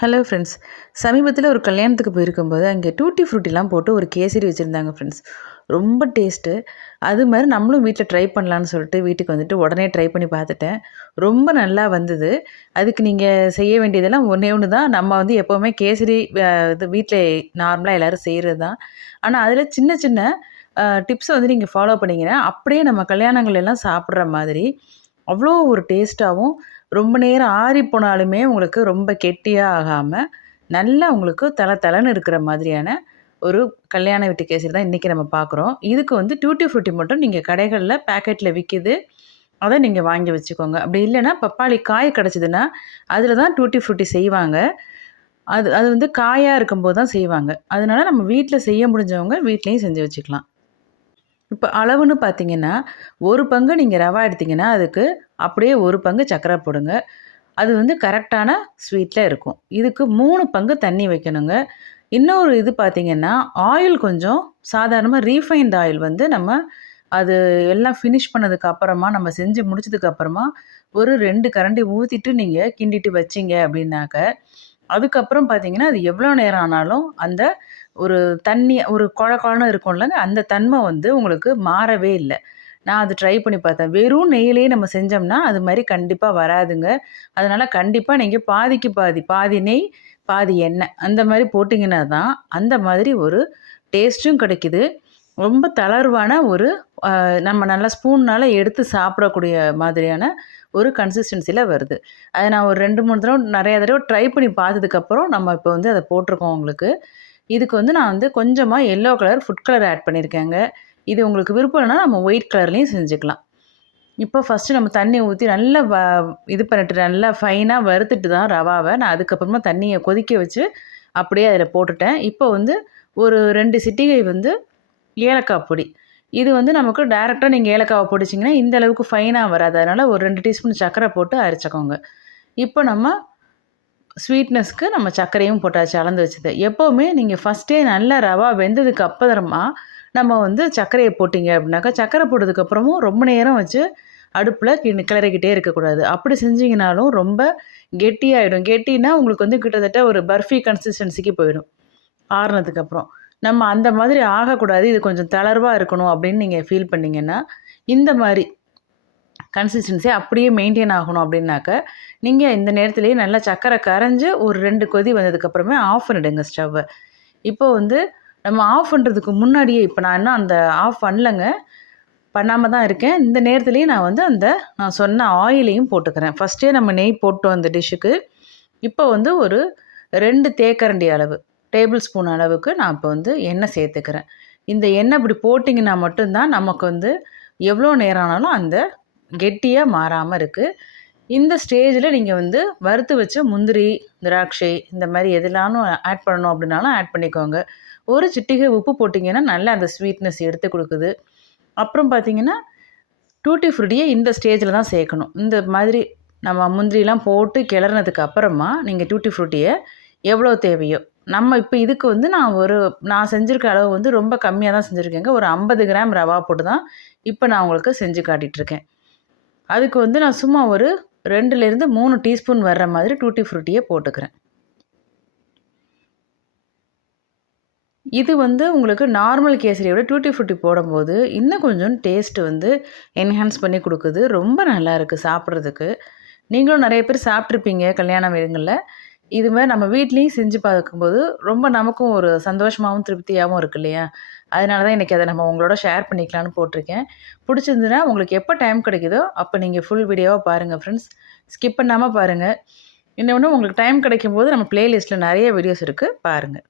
Hello friends சமீபத்தில் ஒரு கல்யாணத்துக்கு போயிருக்கும்போது அங்கே டூட்டி ஃப்ரூட்டிலாம் போட்டு ஒரு கேசரி வச்சுருந்தாங்க ஃப்ரெண்ட்ஸ் ரொம்ப டேஸ்ட்டு. அது மாதிரி நம்மளும் வீட்டில் ட்ரை பண்ணலான்னு சொல்லிட்டு வீட்டுக்கு வந்துட்டு உடனே ட்ரை பண்ணி பார்த்துட்டேன். ரொம்ப நல்லா வந்தது. அதுக்கு நீங்கள் செய்ய வேண்டியதெல்லாம் ஒன்றே ஒன்று தான். நம்ம வந்து எப்போவுமே கேசரி இது வீட்டில் நார்மலாக எல்லோரும் செய்கிறது தான். ஆனால் அதில் சின்ன சின்ன டிப்ஸை வந்து நீங்கள் ஃபாலோ பண்ணிங்கன்னா அப்படியே நம்ம கல்யாணங்கள் எல்லாம் சாப்பிட்ற மாதிரி அவ்வளோ ஒரு டேஸ்ட்டாகவும் ரொம்ப நேரம் ஆறி போனாலுமே உங்களுக்கு ரொம்ப கெட்டியாக ஆகாமல் நல்லா உங்களுக்கு தலை தலைன்னு இருக்கிற மாதிரியான ஒரு கல்யாண வீட்டு கேசரி தான் இன்றைக்கி நம்ம பார்க்குறோம் இதுக்கு வந்து டியூட்டி ஃப்ரூட்டி மட்டும் நீங்கள் கடைகளில் பேக்கெட்டில் விற்கிது அதை நீங்கள் வாங்கி வச்சுக்கோங்க. அப்படி இல்லைன்னா பப்பாளி காய் கிடச்சிதுன்னா அதில் தான் டூட்டி ஃப்ரூட்டி செய்வாங்க. அது அது வந்து காயாக இருக்கும்போது தான் செய்வாங்க. அதனால் நம்ம வீட்டில் செய்ய முடிஞ்சவங்க வீட்லேயும் செஞ்சு வச்சுக்கலாம். இப்போ அளவுன்னு பார்த்தீங்கன்னா ஒரு பங்கு நீங்கள் ரவா எடுத்திங்கன்னா அதுக்கு அப்படியே ஒரு பங்கு சர்க்கரை போடுங்க. அது வந்து கரெக்டான ஸ்வீட்டில் இருக்கும். இதுக்கு மூணு பங்கு தண்ணி வைக்கணுங்க. இன்னொரு இது பார்த்திங்கன்னா ஆயில் கொஞ்சம் சாதாரணமாக ரீஃபைண்ட் ஆயில் வந்து நம்ம அது எல்லாம் ஃபினிஷ் பண்ணதுக்கு அப்புறமா நம்ம செஞ்சு முடிச்சதுக்கு அப்புறமா ஒரு ரெண்டு கரண்டி ஊற்றிட்டு நீங்கள் கிண்டிட்டு வச்சிங்க அப்படின்னாக்க அதுக்கப்புறம் பார்த்தீங்கன்னா அது எவ்வளோ நேரம் ஆனாலும் அந்த ஒரு தண்ணி ஒரு குழ குழன்னு இருக்கும்லங்க அந்த தன்மை வந்து உங்களுக்கு மாறவே இல்லை. நான் அது ட்ரை பண்ணி பார்த்தேன். வெறும் நெய்யிலேயே நம்ம செஞ்சோம்னா அது மாதிரி கண்டிப்பாக வராதுங்க. அதனால் கண்டிப்பாக நீங்கள் பாதிக்கு பாதி பாதி நெய் பாதி எண்ணெய் அந்த மாதிரி போட்டிங்கன்னா தான் அந்த மாதிரி ஒரு டேஸ்ட்டும் கிடைக்குது. ரொம்ப தளர்வான ஒரு நம்ம நல்லா ஸ்பூன்னால் எடுத்து சாப்பிடக்கூடிய மாதிரியான ஒரு கன்சிஸ்டன்சியில் வருது. அதை நான் ஒரு ரெண்டு மூணு தடவை நிறையா தடவை ட்ரை பண்ணி பார்த்ததுக்கப்புறம் நம்ம இப்போ வந்து அதை போட்டிருக்கோம் உங்களுக்கு. இதுக்கு வந்து நான் வந்து கொஞ்சமாக yellow colour food colour add பண்ணியிருக்கேங்க. இது உங்களுக்கு விருப்பம் இல்லைனா நம்ம ஒயிட் கலர்லேயும் செஞ்சுக்கலாம். இப்போ ஃபஸ்ட்டு நம்ம தண்ணி ஊற்றி நல்லா வ இது பண்ணிட்டு நல்லா ஃபைனாக வறுத்துட்டு தான் ரவாவை நான் அதுக்கப்புறமா தண்ணியை கொதிக்க வச்சு அப்படியே அதில் போட்டுட்டேன். இப்போ வந்து ஒரு ரெண்டு சிட்டிகை வந்து ஏலக்காய் பொடி. இது வந்து நமக்கு டேரெக்டாக நீங்கள் ஏலக்காவை பொடிச்சிங்கன்னா இந்த அளவுக்கு ஃபைனாக வராது. அதனால் ஒரு ரெண்டு டீஸ்பூன் சர்க்கரை போட்டு அரைச்சிக்கோங்க. இப்போ நம்ம ஸ்வீட்னஸ்க்கு நம்ம சர்க்கரையும் போட்டாச்சு அளந்து வச்சது. எப்போவுமே நீங்கள் ஃபஸ்ட்டே நல்லா ரவா வெந்ததுக்கு அப்புறமா நம்ம வந்து சர்க்கரையை போட்டிங்க அப்படின்னாக்கா சர்க்கரை போட்டதுக்கப்புறமும் ரொம்ப நேரம் வச்சு அடுப்பில் கிண கிளறிக்கிட்டே இருக்கக்கூடாது. அப்படி செஞ்சிங்கனாலும் ரொம்ப கெட்டியாகிடும் கெட்டினா உங்களுக்கு வந்து கிட்டத்தட்ட ஒரு பர்ஃபி கன்சிஸ்டன்சிக்கு போயிடும். ஆறுனதுக்கப்புறம் நம்ம அந்த மாதிரி ஆகக்கூடாது இது கொஞ்சம் தளர்வாக இருக்கணும் அப்படின்னு நீங்கள் ஃபீல் பண்ணிங்கன்னா இந்த மாதிரி கன்சிஸ்டன்சி அப்படியே மெயின்டைன் ஆகணும் அப்படின்னாக்க நீங்கள் இந்த நேரத்துலேயே நல்லா சக்கரை கரைஞ்சி ஒரு ரெண்டு கொதி வந்ததுக்கப்புறமே ஆஃப் பண்ணிடுங்க ஸ்டவ்வை இப்போ வந்து நம்ம ஆஃப் பண்ணுறதுக்கு முன்னாடியே இப்போ நான் இன்னும் அந்த ஆஃப் பண்ணலைங்க. பண்ணாமல் தான் இருக்கேன். இந்த நேரத்துலேயே நான் வந்து அந்த நான் சொன்ன ஆயிலையும் போட்டுக்கிறேன். ஃபஸ்ட்டே நம்ம நெய் போட்டோம் அந்த டிஷ்ஷுக்கு இப்போ வந்து ஒரு ரெண்டு தேக்கரண்டி அளவு. டேபிள் ஸ்பூன் அளவுக்கு நான் இப்போ வந்து எண்ணெய் சேர்த்துக்கிறேன். இந்த எண்ணெய் இப்படி போட்டிங்கன்னா மட்டும்தான் நமக்கு வந்து எவ்வளோ நேரம் ஆனாலும் அந்த கெட்டியாக மாறாமல் இருக்குது இந்த ஸ்டேஜில் நீங்கள் வந்து வறுத்து வச்ச முந்திரி திராட்சை இந்த மாதிரி எதுலானும் ஆட் பண்ணணும் அப்படின்னாலும் ஆட் பண்ணிக்கோங்க. ஒரு சிட்டிகை உப்பு போட்டிங்கன்னா நல்லா அந்த ஸ்வீட்னஸ் எடுத்து கொடுக்குது. அப்புறம் பார்த்தீங்கன்னா டூட்டி ஃப்ரூட்டியை இந்த ஸ்டேஜில் தான் சேர்க்கணும். இந்த மாதிரி நம்ம முந்திரிலாம் போட்டு கிளறினதுக்கு அப்புறமா நீங்கள் டூட்டி ஃப்ரூட்டியை எவ்வளோ தேவையோ நம்ம இப்போ இதுக்கு வந்து நான் ஒரு நான் செஞ்சுருக்க அளவு வந்து ரொம்ப கம்மியாக தான் செஞ்சுருக்கேங்க. ஒரு ஐம்பது கிராம் ரவா போட்டு தான் இப்போ நான் உங்களுக்கு செஞ்சு காட்டிகிட்ருக்கேன் அதுக்கு வந்து நான் சும்மா ஒரு ரெண்டுலேருந்து மூணு டீஸ்பூன் வர்ற மாதிரி டூட்டி ஃப்ரூட்டியை போட்டுக்கிறேன். இது வந்து உங்களுக்கு நார்மல் கேசரியோட டூட்டி ஃப்ரூட்டி போடும்போது இன்னும் கொஞ்சம் டேஸ்ட்டு வந்து என்ஹான்ஸ் பண்ணி கொடுக்குது. ரொம்ப நல்லா இருக்குது சாப்பிட்றதுக்கு. நீங்களும் நிறைய பேர் சாப்பிட்ருப்பீங்க கல்யாண வீடுங்களில். இது மாதிரி நம்ம வீட்லேயும் செஞ்சு பார்க்கும்போது ரொம்ப நமக்கும் ஒரு சந்தோஷமாகவும் திருப்தியாகவும் இருக்கு இல்லையா? அதனால தான் இன்றைக்கி அதை நம்ம உங்களோட ஷேர் பண்ணிக்கலான்னு போட்டிருக்கேன். பிடிச்சிருந்துன்னா உங்களுக்கு எப்போ டைம் கிடைக்குதோ அப்போ நீங்கள் ஃபுல் வீடியோவாக பாருங்கள் ஃப்ரெண்ட்ஸ் ஸ்கிப் பண்ணாமல் பாருங்கள் இன்னொன்று உங்களுக்கு டைம் கிடைக்கும் போது நம்ம ப்ளேலிஸ்ட்டில் நிறைய வீடியோஸ் இருக்குது பாருங்கள்